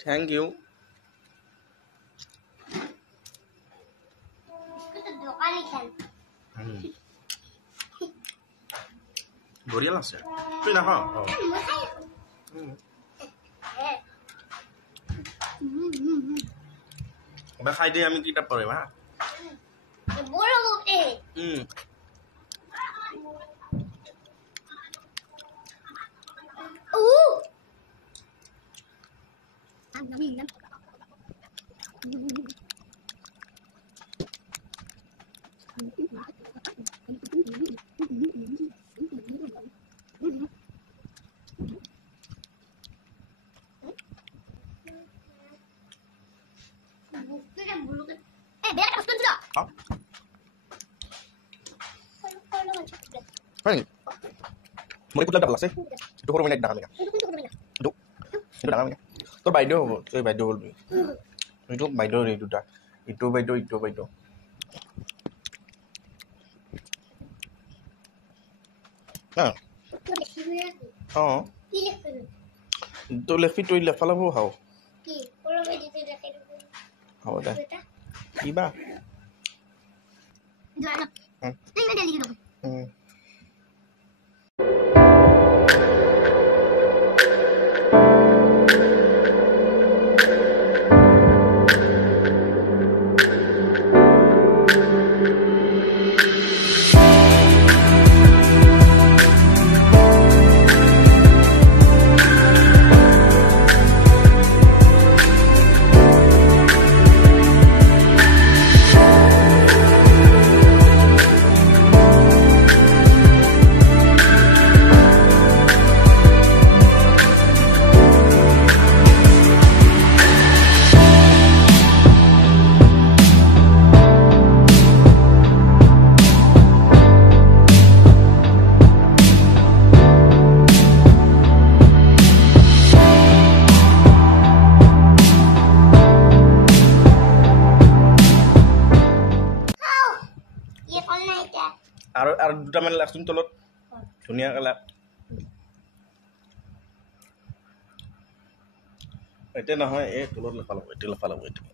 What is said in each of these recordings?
Thank U বঢ়িয়া লাগছে তুই নাখাওঁ এবাৰ খাই দিয়ে আমি কিতাপ পঢ়িম হা মই কুটলা ডাল আছে এইটো সৰু মিনিট ডাঙৰ মিনিট এইটো ডাঙৰ মিনিট তোৰ বাইদেউ হ'ব তই বাইদেউ হ'ল এইটো বাইদেউৰ এই দুটা ইটো বাইদেউ অঁ তই লেখি তই লেফালাব খাওঁ হ'ব দে কিবা আৰু দুটামান লাগচোন তলত ধুনীয়াকৈ লাগ এতিয়া নহয় এই তলত লেখা ল'ব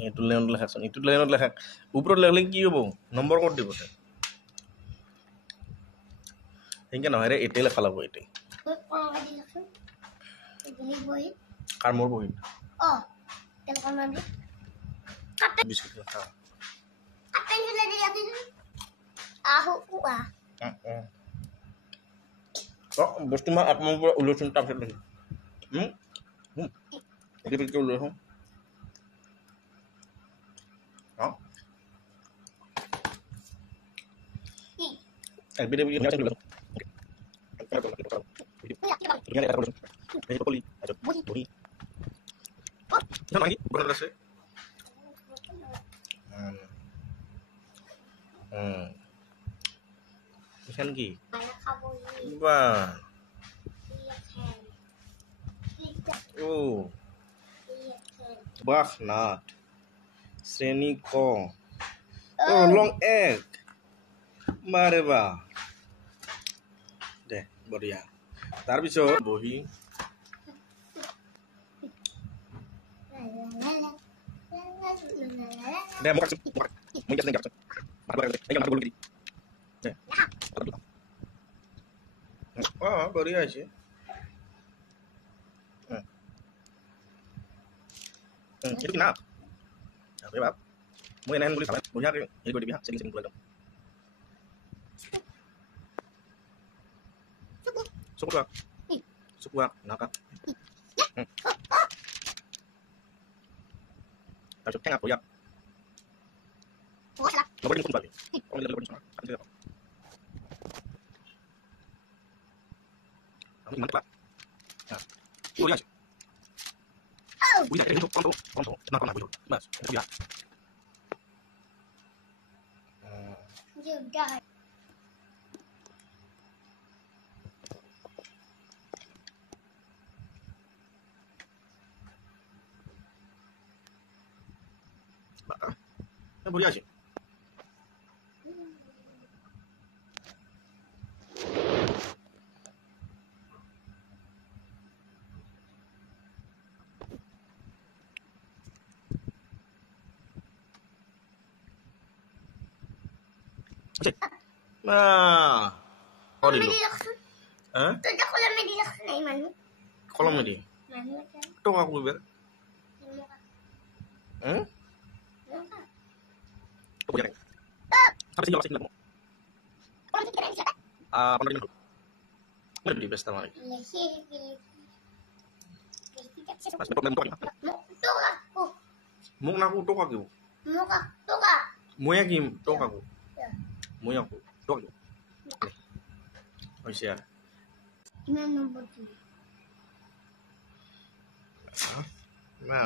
এইটো লাইনত লেখাচোন এইটো লাইনত লেখা ওপৰত লেখিলে কি হ'ব নম্বৰ ক'ত দিব সেনেকৈ নহয় ৰে এতিয়াই লেখা ল'ব এতিয়া কাৰ মোৰ বহি বিস্কুট লেখা বস্তু মই আপোনাৰ পৰা ওলাইছোন তাৰপিছত দেখিম এতিয়া ওলাইছোঁ আছে এখান কি বাহ ও বাহ নাট শ্রেণী ক ও লং এক বারে বা দে বঢ়িয়া তাৰপিছত বহি দে মোক মই যাম যাম বঢ়িয়া হৈছে এইটো কি না বাপ মই এনেহেন বুলি ভাবা বঢ়িয়াকৈ হেৰি কৰি দিবি হা চেকিং কৰি ল'ম চকুৱা নাকা তাৰপিছত টেঙা বঢ়িয়া লগৰ কোন পাবি আমি ইমান ক্লাব বঢ়িয়া আছে Uy, pronto, no, más, ya. You got বঢ়িয়া আছে আছে না অৰি মেডি রাখছো হ্যাঁ তো এটা কলম মেডি রাখছো নাই মানু কলম মেডি মানু এটা টকা কইবে হ্যাঁ তো বুঝা নাই সাথে সিলা সিলা কলম কি রাখছো আপনার দিন মানে দি বেস্ট আমার লেখি mas problem to toka ko mung na ko to ka ko muka toka moya ki to ka ko moya ko to ka oisya iman number 2 na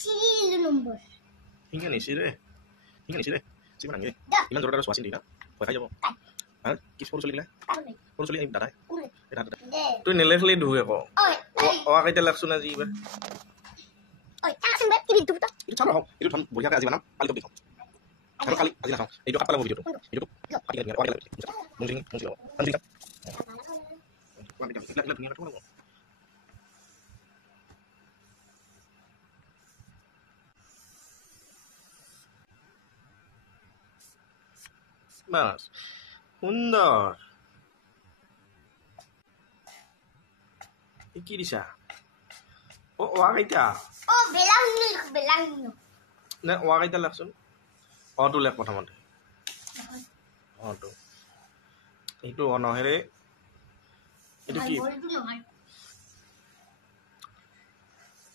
serial number hingga ni sire si mana ni dah iman dora swasin dina pa kaya mo ha kis puro suli la puro suli ay dada dada de tu nilekli duhe ko oi o akaita laksuna ji ba oi asin ba ini tu itu chalo itu thon boya ka aji banam kali to dikho Kalau kali aji na thon itu kapala mo video to itu pati ka ngara mungkin anjing Mas, সুন্দর কি দিছা ও ওয়াগাইতা oh belangno না ওয়াগাইতা লাগছুন auto লেখ প্রথমতে auto এইটো অনহেৰে এইটো কি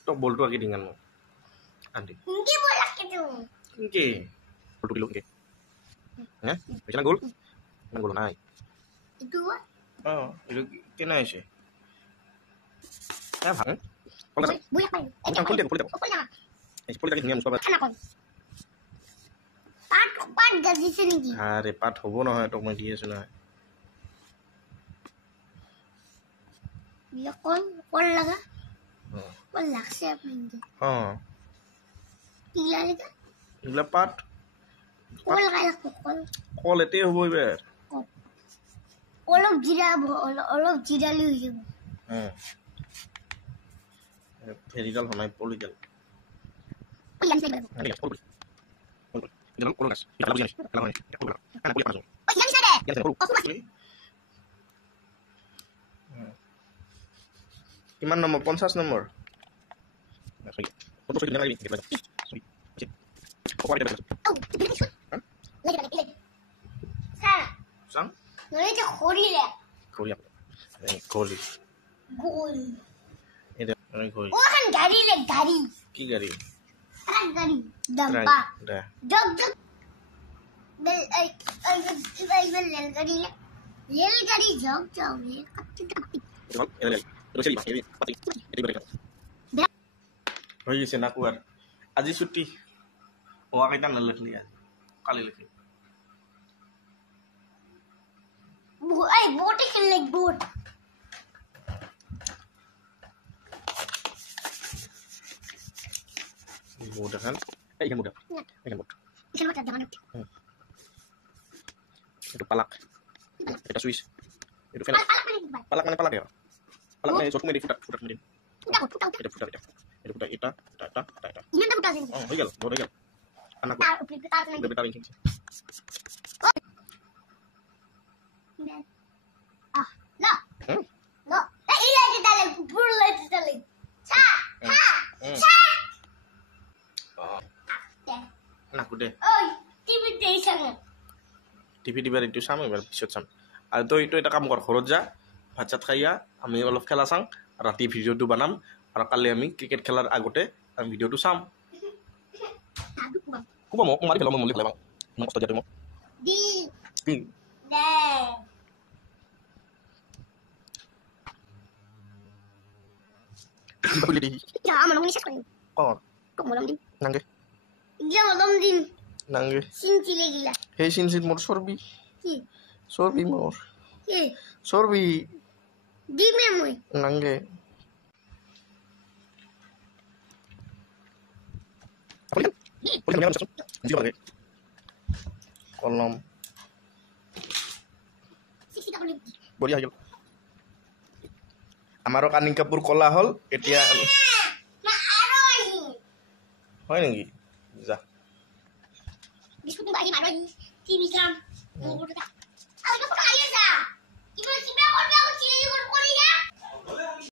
তো বলটো আকি দিঙান মো আন্টি কি bola ke tu কি বলটো কিলো কি হ্যাঁ এটা গোল না গোল নাই itu itu kena sih ya bang kalau buya pa bukan kulit ko na kulit lagi niam sobat ana ko pat gaji se niki আরে পাঠ হব নহয় তোক মই দি আছো না ya kol laga kol lakse apni ila laga ইলা পাঠ kol laga কল এতে হব এবার অলপ জিৰা লৈ যাব ফেরিকাল হনাই পলিকাল ওই আমি সাইড আরে কল এটা কল গাছ এটা লাগি না লাগা এটা কল ana কল পাজো ওই আমি সাইডে এটা কল কিমান number 50 number sorry photo sorry লাগি এটা সরি কোয়ারি এটা ও লেগে স্যার সাং নলে যে খড়িলে কোরিয়া কোলি গোল এটা আমি কই ওখান গাড়ি লে গাড়ি কি গাড়ি ট্রাক গাড়ি ডাম্পা দা জগ জগ বেল এই রেলগাড়ি জগ জগ রে কাটি itu sih ini pati itu mereka oh iya sih nak keluar aji cuti oh kita ngelek lihat kali lagi boat খেললে boat mudah kan ikan mudah ikan mudah ikan mudah jangan itu palak itu Swiss itu Venus palak mana palak ya palak mana suatu medi futat medi itu futat itu futat ita ini anda futat ini oh regal do regal anak udah betarin sih ah no no iya kita lagi burla kita lagi sa anak udah oi TV দেই sana TV দিবার একটু চাম এবার পিছত চাম আৰু তই এইটো এটা কাম কৰ ঘৰত যা ভাত চাত খাইয়া আমি অলপ খেলা চাম ৰাতি ভিডিঅ'টো বনাম আৰু কালি আমি ক্ৰিকেট খেলাৰ আগতে আমি ভিডিঅ'টো চাম কোবা মোক মাৰি পেলাম মই মলি পেলাম ইমান কষ্ট দিয়া তুমি মোক di কি de beli di ya malam ini sekali oh kok malam din nangge dia malam din nangge sinci lagi lah hey sinsit mor sorbi ki mor ki sorbi di memoy nangge apa kan boleh menyala masuk nanti lagi kolom sisi tak boleh bodi aja আমাৰো cunning কাপোৰ কলা হল এতিয়া na aroi হয় নেকি যা biskut ba hi aroi TV কাম মোর